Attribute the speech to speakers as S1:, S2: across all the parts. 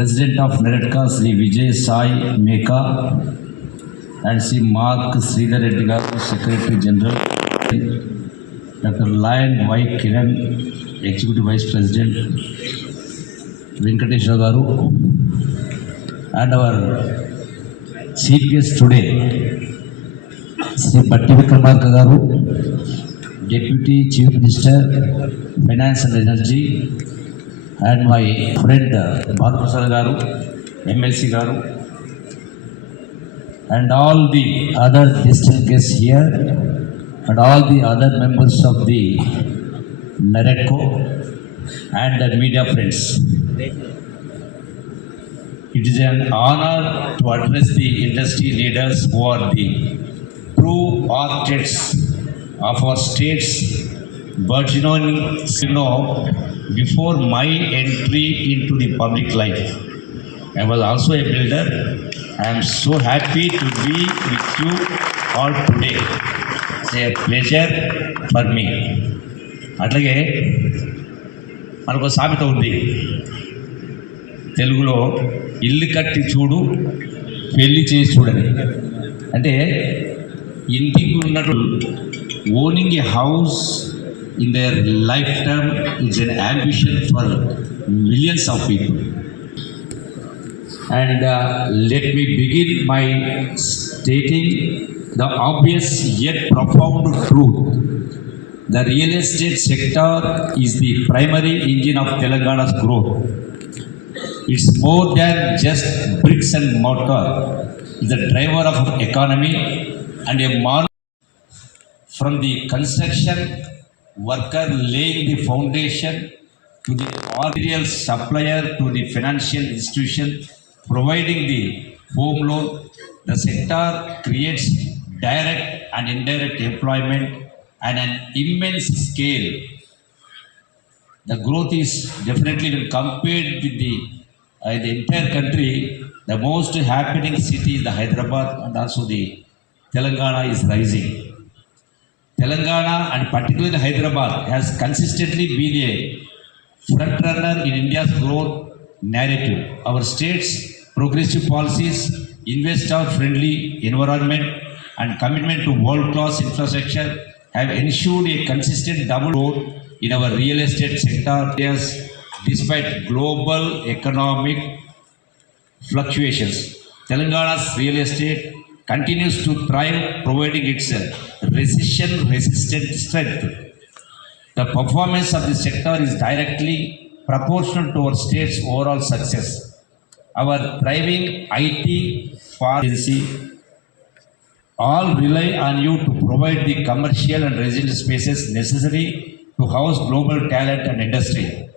S1: President of NAREDCO Shri Vijay Sai Meka and Shri mark Sridhar Reddy garu secretary general doctor lion Y Kiran executive vice president Venkateswara garu and our chief today Shri Bhatti Vikramarka garu deputy chief minister finance and energy And my friend uh, Bhanuprasad Garu, MLC Garu, and all the other distinct guests here, and all the other members of the NAREDCO and the media friends. It is an honor to address the industry leaders who are the true architects of our state's burgeoning you before my entry into the public life. I was also a builder. I am so happy to be with you all today. It's a pleasure for me. అట్లాగే మనకు ఒక సామెత ఉంది తెలుగులో ఇల్లు కట్టి చూడు పెళ్ళి చేసి చూడని అంటే ఇంటికి ఉన్నట్టు owning a house in their lifetime is an ambition for millions of people. And uh, let me begin by stating the obvious yet profound truth. The real estate sector is the primary engine of Telangana's growth. It's more than just bricks and mortar. It's the driver of economy and a model from the construction worker laying the foundation to the material supplier to the financial institution providing the home loan, the sector creates direct and indirect employment at an immense scale. The growth is definitely when compared with the, uh, the entire country, the most happening city is the Hyderabad and also the Telangana is rising. Telangana and particularly Hyderabad has consistently been a front runner in India's growth narrative. Our state's progressive policies, investor friendly environment, and commitment to world class infrastructure have ensured a consistent double growth in our real estate sector areas despite global economic fluctuations. Telangana's real estate continues to thrive, providing its uh, recession resistant strength. The performance of the sector is directly proportional to our state's overall success. Our thriving IT agency all rely on you to provide the commercial and residential spaces necessary to house global talent and industry.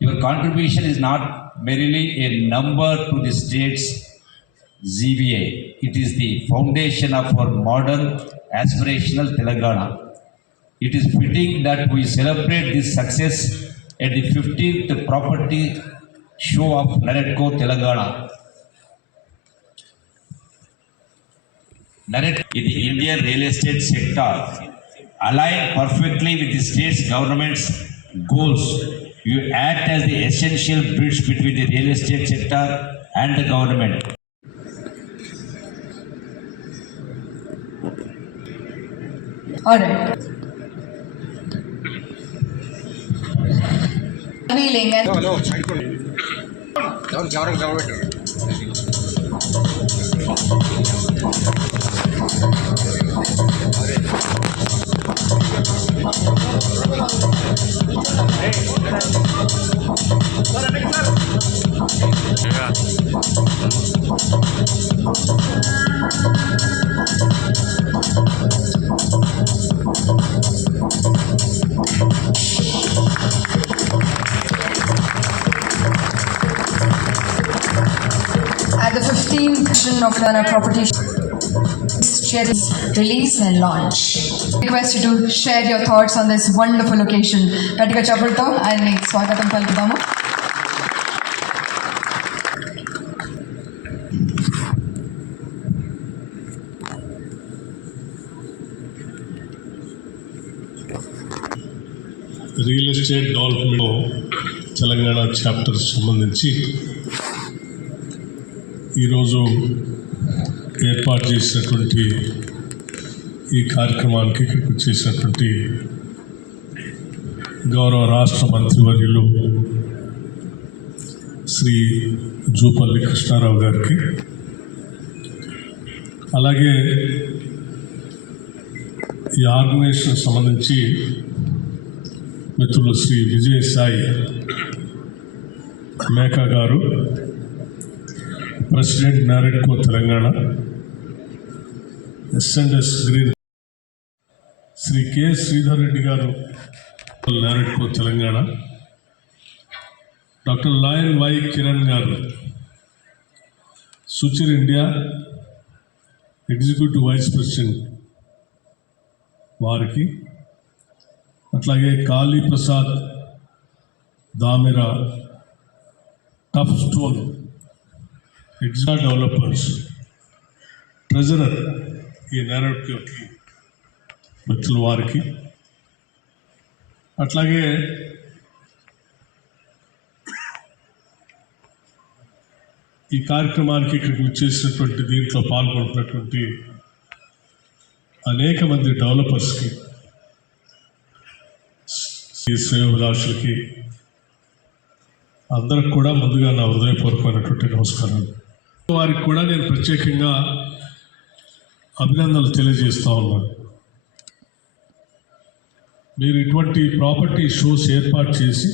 S1: Your contribution is not merely a number to the state's ZVA. It is the foundation of our modern aspirational Telangana. It is fitting that we celebrate this success at the 15th property show of Naredco Telangana. Nared in the Indian real estate sector aligned perfectly with the state's government's goals. You act as the essential bridge between the real estate sector and the government.
S2: No, side for Down, down, down, down.
S3: at the 15th edition of Lana Property Shares release and launch. Request you to share your thoughts on this wonderful occasion. గట్టిగా చెప్పలతో ఆయన్ని స్వాగతం పలుకుతాము
S4: real estate development Telangana chapter సంబంధించి ఈరోజు ఏర్పాటు చేసినటువంటి ఈ కార్యక్రమానికి ఇక్కడికి వచ్చేసినటువంటి గౌరవ రాష్ట్ర మంత్రివర్యులు శ్రీ జూపల్లి కృష్ణారావు గారికి అలాగే ఈ ఆర్గనైజేషన్ సంబంధించి మిత్రులు Shri Vijayasai Meka garu president NAREDCO Telangana. SNS green. Shri K Sridhar Reddy garu NAREDCO Telangana. Doctor lion Y Kiran garu Suchir India. Executive vice president వారికి. అట్లాగే కాళీ ప్రసాద్ దామిరా టఫ్ స్టోన్ ఎగ్జా డెవలపర్స్ ట్రెజరర్ ఈ నేరడ్కి మిత్రుల వారికి అట్లాగే ఈ కార్యక్రమానికి ఇక్కడికి వచ్చేసినటువంటి దీంట్లో పాల్గొంటున్నటువంటి అనేక మంది డెవలపర్స్కి ఈ శ్రేయోభిలాషులకి అందరికి కూడా ముందుగా నా హృదయపూర్వకమైనటువంటి నమస్కారాలు. వారికి కూడా నేను ప్రత్యేకంగా అభినందనలు తెలియజేస్తా ఉన్నాను. మీరు ఇటువంటి ప్రాపర్టీ షోస్ ఏర్పాటు చేసి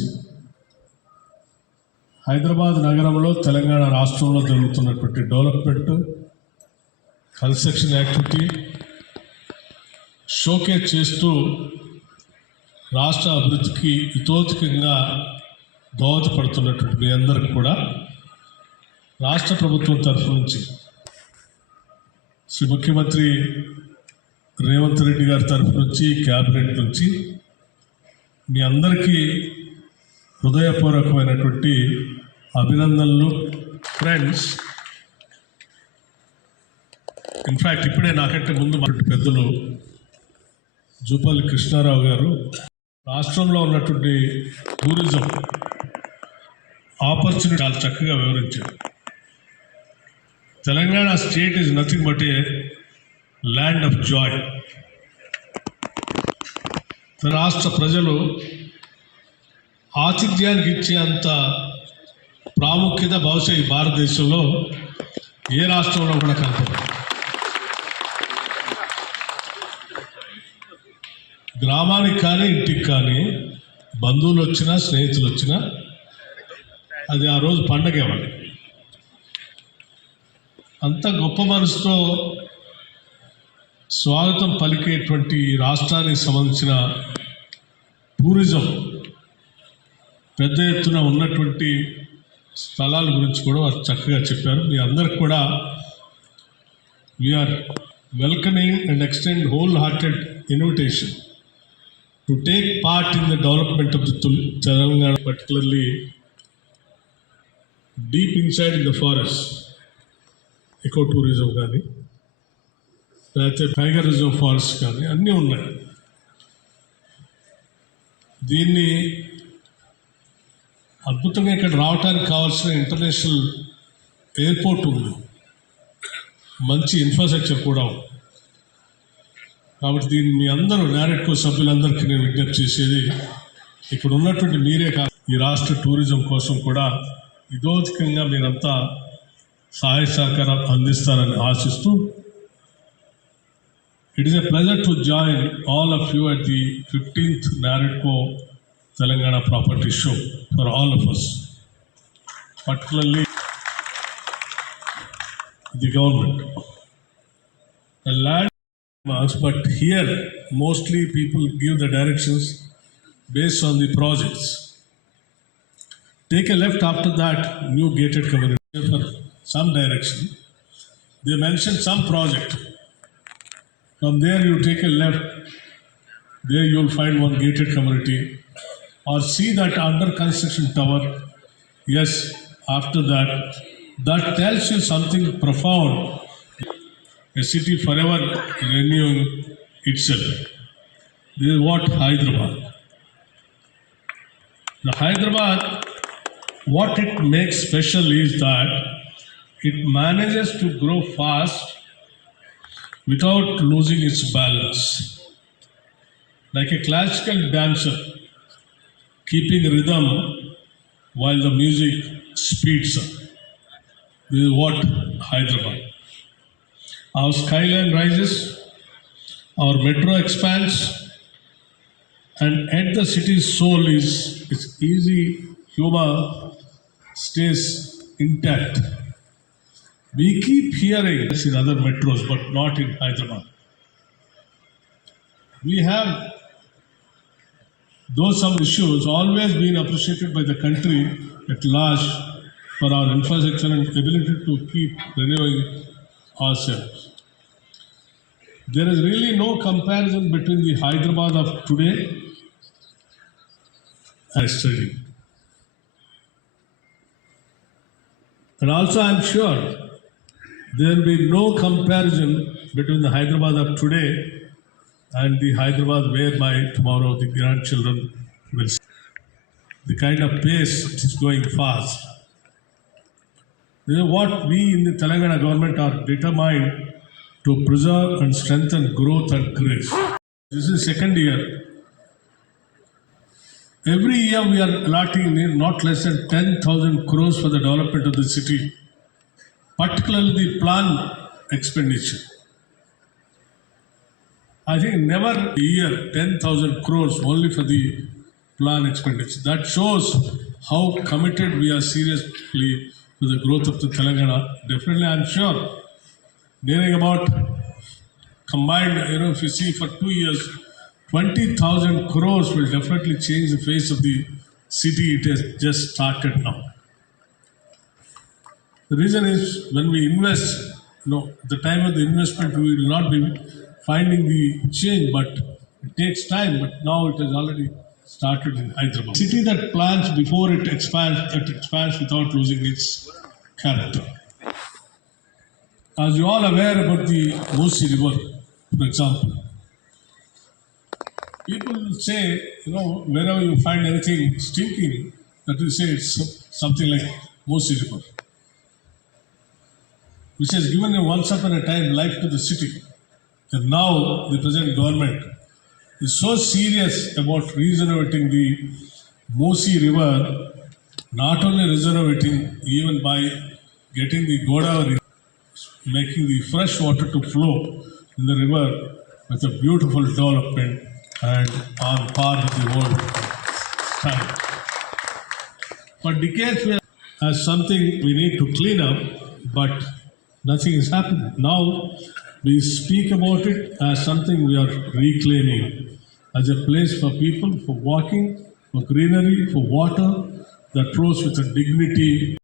S4: హైదరాబాద్ నగరంలో తెలంగాణ రాష్ట్రంలో జరుగుతున్నటువంటి డెవలప్మెంట్ కన్స్ట్రక్షన్ యాక్టివిటీ షోకేస్ చేస్తూ రాష్ట్ర అభివృద్ధికి ఇతోధికంగా దోహదపడుతున్నటువంటి మీ అందరికి కూడా రాష్ట్ర ప్రభుత్వం తరఫు నుంచి శ్రీ ముఖ్యమంత్రి రేవంత్ రెడ్డి గారి తరఫు నుంచి క్యాబినెట్ నుంచి మీ అందరికీ హృదయపూర్వకమైనటువంటి అభినందనలు. ఫ్రెండ్స్ ఇన్ఫ్యాక్ట్ ఇప్పుడే నాకంటే ముందు మన పెద్దలు జూపల్లి కృష్ణారావు గారు రాష్ట్రంలో ఉన్నటువంటి టూరిజం ఆపర్చునిటీ చాలా చక్కగా వివరించారు. Telangana state is nothing but a land of joy రాష్ట్ర ప్రజలు ఆతిథ్యానికి ఇచ్చే అంత ప్రాముఖ్యత బహుశా ఈ భారతదేశంలో ఏ రాష్ట్రంలో కూడా కనపడదు. గ్రామానికి కానీ ఇంటికి కానీ బంధువులు వచ్చినా స్నేహితులు వచ్చినా అది ఆ రోజు పండగే ఇవ్వాలి అంత గొప్ప మనసుతో స్వాగతం పలికేటువంటి రాష్ట్రానికి సంబంధించిన టూరిజం పెద్ద ఎత్తున ఉన్నటువంటి స్థలాల గురించి కూడా వారు చక్కగా చెప్పారు. మీ అందరికి కూడా we are welcoming and extend whole hearted invitation to take part in the development of the Telangana particularly deep inside in the forest eco tourism కానీ లేకపోతే టైగర్ రిజర్వ్ ఫారెస్ట్ కానీ అన్నీ ఉన్నాయి. దీన్ని అద్భుతంగా ఇక్కడ రావడానికి కావాల్సిన ఇంటర్నేషనల్ ఎయిర్పోర్ట్ ఉంది. మంచి ఇన్ఫ్రాస్ట్రక్చర్ కూడా ఉంది. కాబట్టి దీన్ని మీ అందరూ నారెట్కో సభ్యులందరికీ నేను విజ్ఞప్తి చేసేది ఇక్కడ ఉన్నటువంటి మీరే కాదు. ఈ రాష్ట్ర టూరిజం కోసం కూడా ఇదోధికంగా మీరంతా సహాయ సహకారం అందిస్తారని ఆశిస్తూ it is a pleasure to join all of you at the fifteenth NAREDCO Telangana property show for all of us particularly the government. The land marks, but here mostly people give the directions based on the projects. Take a left after that, new gated community for some direction. They mention some project. From there you take a left, there you will find one gated community. Or see that under construction tower, yes, after that, that tells you something profound. A city forever renewing itself. This is what Hyderabad. The Hyderabad, what it makes special is that it manages to grow fast without losing its balance. Like a classical dancer, keeping rhythm while the music speeds up. This is what Hyderabad. Our skyline rises, our metro expands, and at the city's soul is its easy humor stays intact. We keep hearing this in other metros, but not in Hyderabad. We have, though some issues, always been appreciated by the country at large for our infrastructure and ability to keep renewing ourselves. There is really no comparison between the Hyderabad of today and yesterday. And also, I'm sure there will be no comparison between the Hyderabad of today and the Hyderabad where my tomorrow the grandchildren will see. The kind of pace is going fast. This is what we in the Telangana government are determined to preserve and strengthen growth and grace. This is second year. Every year we are allotting not less than 10,000 crores for the development of the city, particularly the plan expenditure. I think never a year 10,000 crores only for the plan expenditure. That shows how committed we are seriously to the growth of the Telangana. Definitely, I'm sure nearing about combined, you know, if you see for two years, 20,000 crores will definitely change the face of the city. It has just started now. The reason is when we invest, you know, at the time of the investment, we will not be finding the change, but it takes time. But now it has already started in Hyderabad. City that plans before it expands, it expands without losing its character. As you all aware about the Musi River, for example, people say, you know, wherever you find anything stinking, that you say it's something like Musi River, which has given a once upon a time life to the city. And now the present government is so serious about regenerating the Musi River, not only regenerating, even by getting the Godavari making the fresh water to flow in the river with a beautiful development and on par with the world standard. For decades, as something we need to clean up, but nothing is happening. Now, we speak about it as something we are reclaiming, as a place for people, for walking, for greenery, for water that flows with a dignity